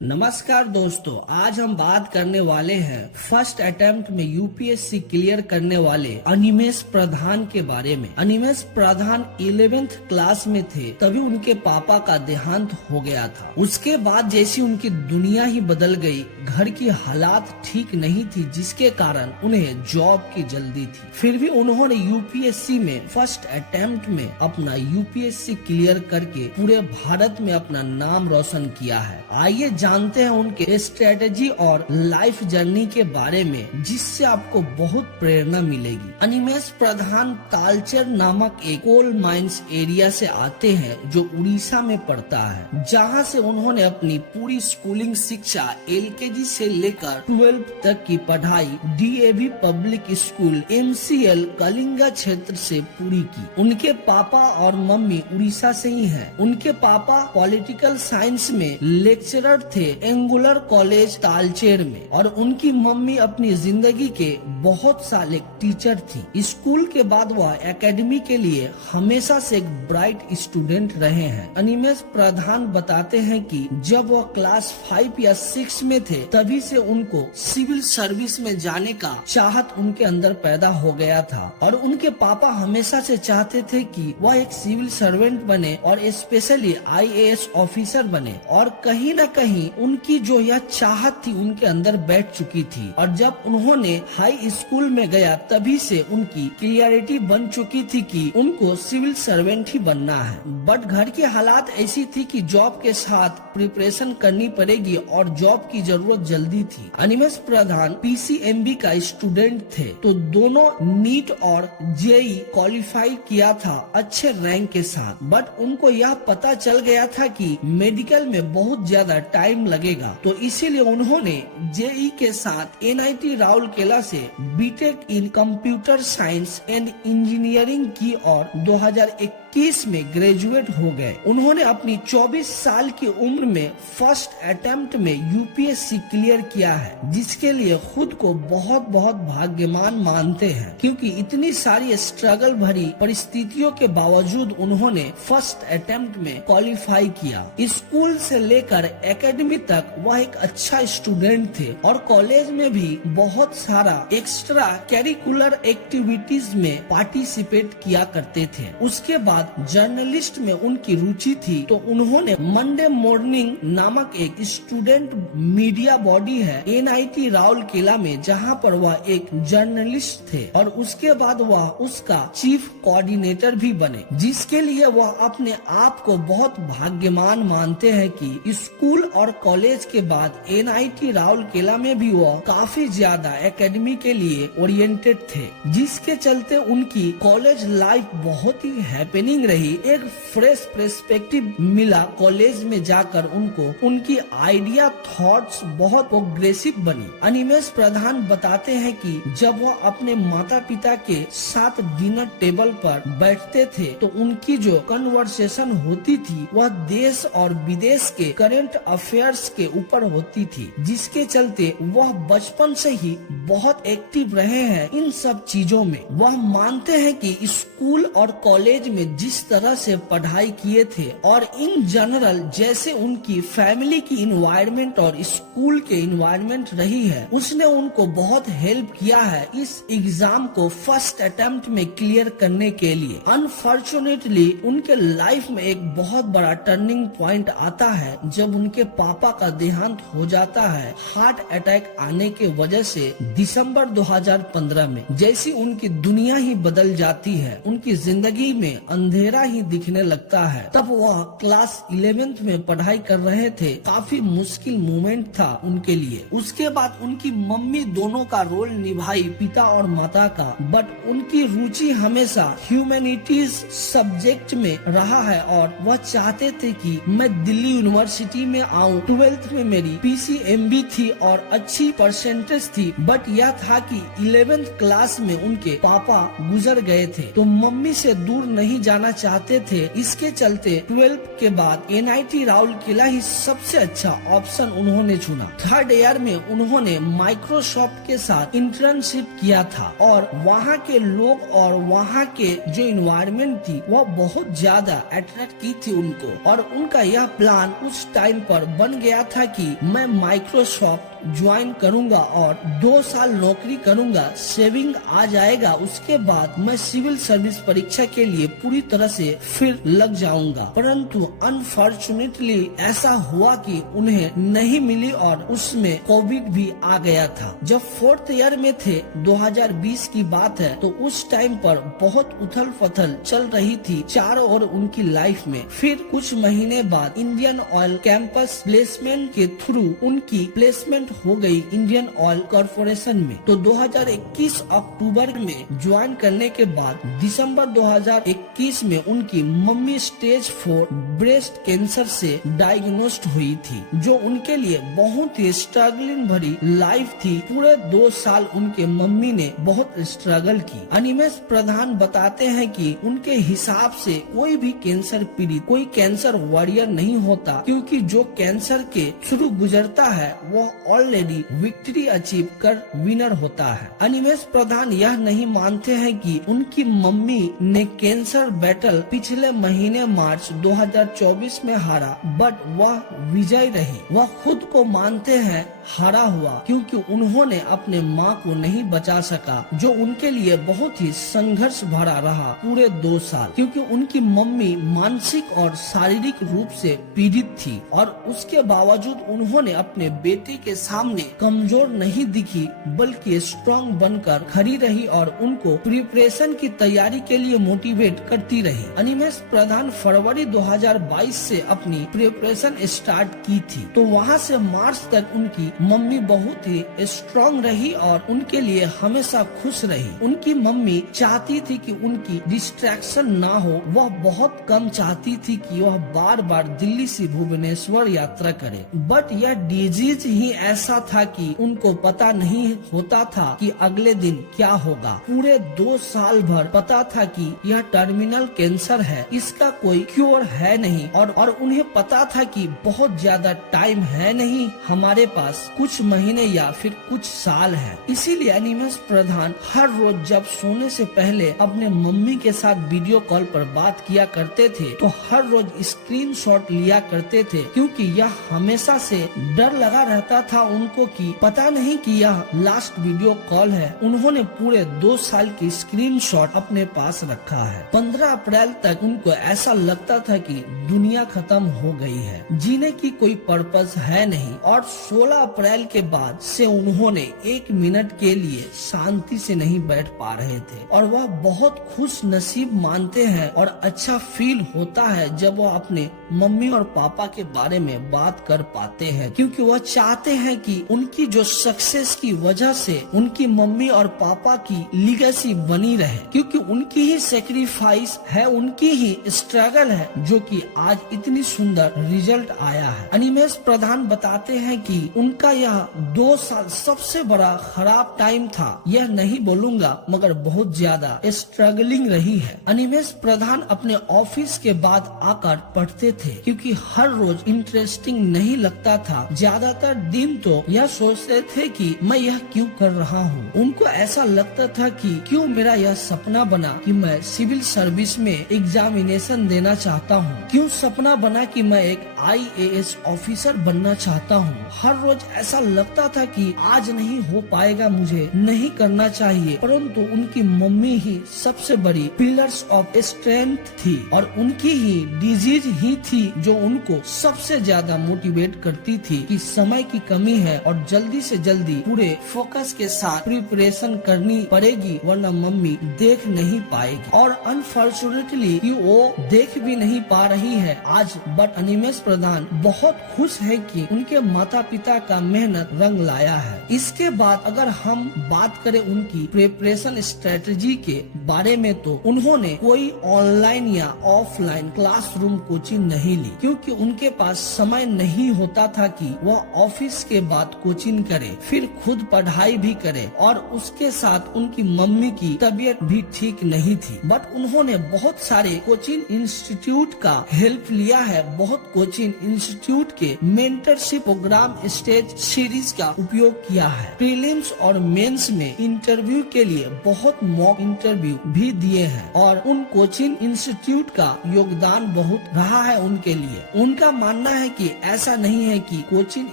नमस्कार दोस्तों, आज हम बात करने वाले हैं फर्स्ट अटेम्प्ट में यूपीएससी क्लियर करने वाले अनिमेष प्रधान के बारे में। अनिमेष प्रधान 11th क्लास में थे तभी उनके पापा का देहांत हो गया था। उसके बाद जैसी उनकी दुनिया ही बदल गई। घर की हालात ठीक नहीं थी जिसके कारण उन्हें जॉब की जल्दी थी। फिर भी उन्होंने यूपीएससी में फर्स्ट अटेम्प्ट में अपना यूपीएससी क्लियर करके पूरे भारत में अपना नाम रोशन किया है। आइए जानते हैं उनके स्ट्रेटेजी और लाइफ जर्नी के बारे में, जिससे आपको बहुत प्रेरणा मिलेगी। अनिमेष प्रधान तालचेर नामक एक कोल माइंस एरिया से आते हैं जो उड़ीसा में पड़ता है, जहां से उन्होंने अपनी पूरी स्कूलिंग शिक्षा एलकेजी से लेकर 12th तक की पढ़ाई DAV public school MCL Kalinga क्षेत्र से पूरी की। उनके पापा और मम्मी उड़ीसा से ही हैं। उनके पापा पॉलिटिकल साइंस में लेक्चरर थे एंगुलर कॉलेज तालचेर में, और उनकी मम्मी अपनी जिंदगी के बहुत साल एक टीचर थी। स्कूल के बाद वह एकेडमी के लिए हमेशा से एक ब्राइट स्टूडेंट रहे हैं। अनिमेष प्रधान बताते हैं कि जब वह क्लास 5 या 6 में थे तभी से उनको सिविल सर्विस में जाने का चाहत उनके अंदर पैदा हो गया था, और उनके पापा हमेशा से चाहते थे कि वह एक सिविल सर्वेंट बने और स्पेशली आईएएस ऑफिसर बने। और कहीं न कहीं उनकी जो यह चाहत थी उनके अंदर बैठ चुकी थी, और जब उन्होंने हाई स्कूल में गया तभी से उनकी क्लियरिटी बन चुकी थी कि उनको सिविल सर्वेंट ही बनना है। बट घर की हालात ऐसी थी कि जॉब के साथ प्रिपरेशन करनी पड़ेगी और जॉब की जरूरत जल्दी थी। अनिमेष प्रधान पीसीएमबी का स्टूडेंट थे, तो दोनों नीट और जेई क्वालिफाई किया था अच्छे रैंक के साथ। बट उनको यह पता चल गया था कि मेडिकल में बहुत ज्यादा टाइम लगेगा, तो इसीलिए उन्होंने जेई के साथ एनआईटी राउरकेला से B Tech in computer science and engineering की और 2021 में ग्रेजुएट हो गए। उन्होंने अपनी 24 साल की उम्र में फर्स्ट अटेम्प्ट में यूपीएससी क्लियर किया है, जिसके लिए खुद को बहुत बहुत भाग्यवान मानते हैं, क्योंकि इतनी सारी स्ट्रगल भरी परिस्थितियों के बावजूद उन्होंने फर्स्ट अटेम्प्ट में क्वालिफाई किया। स्कूल से लेकर एकेडमी तक वह एक अच्छा स्टूडेंट थे, और कॉलेज में भी बहुत सारा एक्स्ट्रा करिकुलर एक्टिविटीज में पार्टिसिपेट किया करते थे। उसके बाद जर्नलिस्ट में उनकी रुचि थी, तो उन्होंने मंडे मॉर्निंग नामक एक स्टूडेंट मीडिया बॉडी है एनआईटी राउरकेला में, जहां पर वह एक जर्नलिस्ट थे, और उसके बाद वह उसका चीफ कोऑर्डिनेटर भी बने, जिसके लिए वह अपने आप को बहुत भाग्यवान मानते हैं कि स्कूल और कॉलेज के बाद एनआईटी राउरकेला में भी वह काफी ज्यादा एकेडमी के लिए ओरिएंटेड थे, जिसके चलते उनकी कॉलेज लाइफ बहुत ही हैपनिंग रही। एक फ्रेश पर्सपेक्टिव मिला कॉलेज में जाकर उनको, उनकी आइडिया थॉट्स बहुत प्रोग्रेसिव बनी। अनिमेष प्रधान बताते हैं कि जब वह अपने माता पिता के साथ डिनर टेबल पर बैठते थे तो उनकी जो कन्वर्सेशन होती थी वह देश और विदेश के करंट अफेयर्स के ऊपर होती थी, जिसके चलते वह बचपन से ही बहुत एक्टिव रहे हैं इन सब चीजों में। वह मानते हैं कि स्कूल और कॉलेज में जिस तरह से पढ़ाई किए थे और इन जनरल जैसे उनकी फैमिली की इन्वायरमेंट और स्कूल के इन्वायरमेंट रही है, उसने उनको बहुत हेल्प किया है इस एग्जाम को फर्स्ट अटेम्प्ट में क्लियर करने के लिए। अनफॉर्चुनेटली उनके लाइफ में एक बहुत बड़ा टर्निंग पॉइंट आता है जब उनके पापा का देहांत हो जाता है हार्ट अटैक आने के वजह से दिसंबर 2015 में। जैसी उनकी दुनिया ही बदल जाती है, उनकी जिंदगी में अंधेरा ही दिखने लगता है। तब वह क्लास 11th में पढ़ाई कर रहे थे। काफी मुश्किल मोमेंट था उनके लिए। उसके बाद उनकी मम्मी दोनों का रोल निभाई, पिता और माता का, बट उनकी रुचि हमेशा ह्यूमैनिटीज सब्जेक्ट में रहा है, और वह चाहते थे कि मैं दिल्ली यूनिवर्सिटी में आऊं। 12th में मेरी पीसीएमबी थी और अच्छी परसेंटेज थी, बट यह था कि 11th क्लास में उनके पापा गुजर गए थे, तो मम्मी से दूर नहीं जा जाना चाहते थे। इसके चलते 12 के बाद NIT राउरकेला ही सबसे अच्छा ऑप्शन उन्होंने चुना। थर्ड ईयर में उन्होंने माइक्रोसॉफ्ट के साथ इंटर्नशिप किया था और वहाँ के लोग और वहाँ के जो इन्वायरमेंट थी वह बहुत ज्यादा अट्रैक्ट की थी उनको, और उनका यह प्लान उस टाइम पर बन गया था कि मैं माइक्रोसॉफ्ट ज्वाइन करूंगा और 2 साल नौकरी करूंगा, सेविंग आ जाएगा, उसके बाद मैं सिविल सर्विस परीक्षा के लिए पूरी तरह से फिर लग जाऊंगा। परंतु अनफॉर्चुनेटली ऐसा हुआ कि उन्हें नहीं मिली और उसमें कोविड भी आ गया था। जब 4th ईयर में थे, 2020 की बात है, तो उस टाइम पर बहुत उथल पथल चल रही थी चारों ओर उनकी लाइफ में। फिर कुछ महीने बाद इंडियन ऑयल कैंपस प्लेसमेंट के थ्रू उनकी प्लेसमेंट हो गई इंडियन ऑयल कॉर्पोरेशन में। तो 2021 अक्टूबर में ज्वाइन करने के बाद दिसंबर 2021 में उनकी मम्मी स्टेज 4 ब्रेस्ट कैंसर से डायग्नोस्ड हुई थी, जो उनके लिए बहुत ही स्ट्रगलिंग भरी लाइफ थी। पूरे 2 साल उनके मम्मी ने बहुत स्ट्रगल की। अनिमेष प्रधान बताते हैं कि उनके हिसाब से कोई भी कैंसर पीड़ित कोई कैंसर वॉरियर नहीं होता, क्योंकि जो कैंसर के थ्रू गुजरता है वो ऑलरेडी विक्ट्री अचीव कर विनर होता है। अनिमेष प्रधान यह नहीं मानते हैं कि उनकी मम्मी ने कैंसर बैटल पिछले महीने मार्च 2024 में हारा, बट वह विजय रही। वह खुद को मानते हैं हारा हुआ, क्योंकि उन्होंने अपने माँ को नहीं बचा सका, जो उनके लिए बहुत ही संघर्ष भरा रहा पूरे 2 साल, क्योंकि उनकी मम्मी मानसिक और शारीरिक रूप से पीड़ित थी और उसके बावजूद उन्होंने अपने बेटे के सामने कमजोर नहीं दिखी, बल्कि स्ट्रॉन्ग बनकर खड़ी रही और उनको प्रिपरेशन की तैयारी के लिए मोटिवेट करती रही। अनिमेष प्रधान फरवरी 2022 से अपनी प्रिपरेशन स्टार्ट की थी, तो वहाँ से मार्च तक उनकी मम्मी बहुत ही स्ट्रॉन्ग रही और उनके लिए हमेशा खुश रही। उनकी मम्मी चाहती थी कि उनकी डिस्ट्रैक्शन ना हो। वह बहुत कम चाहती थी कि वह बार बार दिल्ली से भुवनेश्वर यात्रा करे, बट यह डिजीज ही ऐसा था कि उनको पता नहीं होता था कि अगले दिन क्या होगा। पूरे 2 साल भर पता था कि यह टर्मिनल कैंसर है, इसका कोई क्योर है नहीं, और उन्हें पता था कि बहुत ज्यादा टाइम है नहीं हमारे पास, कुछ महीने या फिर कुछ साल है। इसीलिए अनिमेष प्रधान हर रोज जब सोने से पहले अपने मम्मी के साथ वीडियो कॉल पर बात किया करते थे, तो हर रोज स्क्रीनशॉट लिया करते थे, क्योंकि यह हमेशा से डर लगा रहता था उनको कि पता नहीं कि यह लास्ट वीडियो कॉल है। उन्होंने पूरे 2 साल की स्क्रीनशॉट अपने पास रखा है। 15 अप्रैल तक उनको ऐसा लगता था कि दुनिया खत्म हो गई है, जीने की कोई पर्पस है नहीं, और 16 अप्रैल के बाद से उन्होंने 1 मिनट के लिए शांति से नहीं बैठ पा रहे थे, और वह बहुत खुश नसीब मानते हैं और अच्छा फील होता है जब वह अपने मम्मी और पापा के बारे में बात कर पाते हैं, क्योंकि वह चाहते हैं कि उनकी जो सक्सेस की वजह से उनकी मम्मी और पापा की लीगेसी बनी रहे, क्योंकि उनकी ही सेक्रीफाइस है, उनकी ही स्ट्रगल है, जो कि आज इतनी सुंदर रिजल्ट आया है। अनिमेष प्रधान बताते हैं कि उनका यह 2 साल सबसे बड़ा खराब टाइम था, यह नहीं बोलूंगा, मगर बहुत ज्यादा स्ट्रगलिंग रही है। अनिमेष प्रधान अपने ऑफिस के बाद आकर पढ़ते थे, क्योंकि हर रोज इंटरेस्टिंग नहीं लगता था। ज्यादातर दिन तो यह सोचते थे कि मैं यह क्यों कर रहा हूँ। उनको ऐसा लगता था कि क्यों मेरा यह सपना बना कि मैं सिविल सर्विस में एग्जामिनेशन देना चाहता हूँ, क्यों सपना बना कि मैं एक IAS ऑफिसर बनना चाहता हूँ। हर रोज ऐसा लगता था कि आज नहीं हो पाएगा, मुझे नहीं करना चाहिए, परंतु उनकी मम्मी ही सबसे बड़ी पिलर्स ऑफ स्ट्रेंथ थी, और उनकी ही डिजीज ही थी जो उनको सबसे ज्यादा मोटिवेट करती थी कि समय की कमी है और जल्दी से जल्दी पूरे फोकस के साथ प्रिपरेशन करनी पड़ेगी, वरना मम्मी देख नहीं पाएगी। और अनफॉर्चुनेटली वो देख भी नहीं पा रही है आज, बट अनिमेष प्रधान बहुत खुश है कि उनके माता पिता का मेहनत रंग लाया है। इसके बाद अगर हम बात करें उनकी प्रिपरेशन स्ट्रेटजी के बारे में, तो उन्होंने कोई ऑनलाइन या ऑफलाइन क्लासरूम कोचिंग नहीं ली, क्योंकि उनके पास समय नहीं होता था कि वह ऑफिस के बाद कोचिंग करे, फिर खुद पढ़ाई भी करे, और उसके साथ उनकी मम्मी की तबीयत भी ठीक नहीं थी। बट उन्होंने बहुत सारे कोचिंग इंस्टीट्यूट का हेल्प लिया है, बहुत कोचिंग इंस्टीट्यूट के मेंटरशिप प्रोग्राम स्टेज सीरीज का उपयोग किया है। प्रीलिम्स और मेंस में इंटरव्यू के लिए बहुत मॉक इंटरव्यू भी दिए हैं, और उन कोचिंग इंस्टीट्यूट का योगदान बहुत रहा है उनके लिए। उनका मानना है कि ऐसा नहीं है कि कोचिंग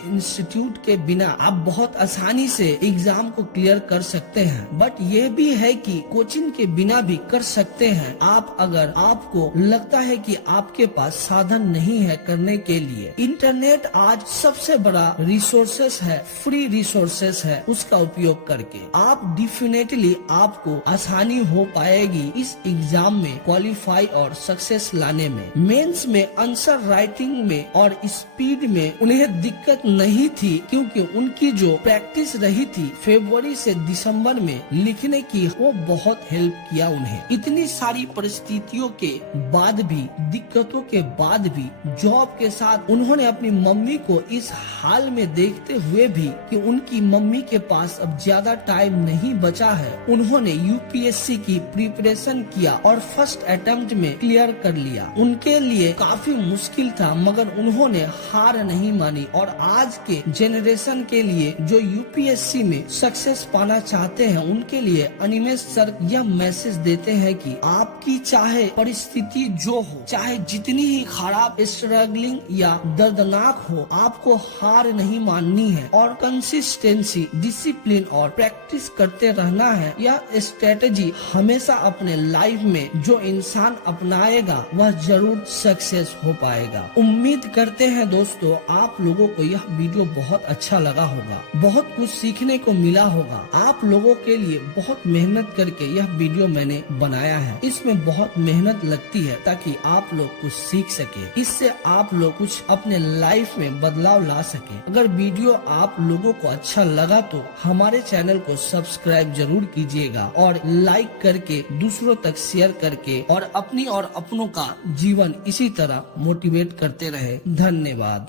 इंस्टीट्यूट के बिना आप बहुत आसानी से एग्जाम को क्लियर कर सकते हैं, बट ये भी है कि कोचिंग के बिना भी कर सकते हैं आप, अगर आपको लगता है कि आपके पास साधन नहीं है करने के लिए। इंटरनेट आज सबसे बड़ा रिसोर्सेस है, फ्री रिसोर्सेस है, उसका उपयोग करके आप डेफिनेटली आपको आसानी हो पाएगी इस एग्जाम में क्वालिफाई और सक्सेस लाने में। मेंस में आंसर राइटिंग में और स्पीड में उन्हें दिक्कत नहीं थी, क्योंकि उनकी जो प्रैक्टिस रही थी फरवरी से दिसंबर में लिखने की, वो बहुत हेल्प किया उन्हें। इतनी सारी परिस्थितियों के बाद भी, दिक्कतों के बाद भी, जॉब के साथ उन्होंने अपनी मम्मी को इस हाल में देखते हुए भी कि उनकी मम्मी के पास अब ज्यादा टाइम नहीं बचा है, उन्होंने यूपीएससी की प्रिपरेशन किया और फर्स्ट अटेम्प्ट में क्लियर कर लिया। उनके लिए काफी मुश्किल था, मगर उन्होंने हार नहीं मानी। और आज के जनरेशन के लिए जो यूपीएससी में सक्सेस पाना चाहते हैं, उनके लिए अनिमेष सर यह मैसेज देते हैं कि आपकी चाहे परिस्थिति जो हो, चाहे जितनी ही खराब, स्ट्रगलिंग या दर्दनाक हो, आपको हार नहीं माननी है और कंसिस्टेंसी, डिसिप्लिन और प्रैक्टिस करते रहना है। यह स्ट्रेटेजी हमेशा अपने लाइफ में जो इंसान अपनाएगा वह जरूर सक्सेस हो पाएगा। उम्मीद करते हैं दोस्तों आप लोगों को यह वीडियो बहुत अच्छा लगा होगा, बहुत कुछ सीखने को मिला होगा। आप लोगों के लिए बहुत मेहनत करके यह वीडियो मैंने बनाया है, इसमें बहुत मेहनत लगती है ताकि आप लोग कुछ सीख सके, इससे आप लोग कुछ अपने लाइफ में बदलाव ला सके। अगर वीडियो आप लोगों को अच्छा लगा तो हमारे चैनल को सब्सक्राइब जरूर कीजिएगा और लाइक करके दूसरों तक शेयर करके और अपनी और अपनों का जीवन इसी तरह मोटिवेट करते रहे। धन्यवाद।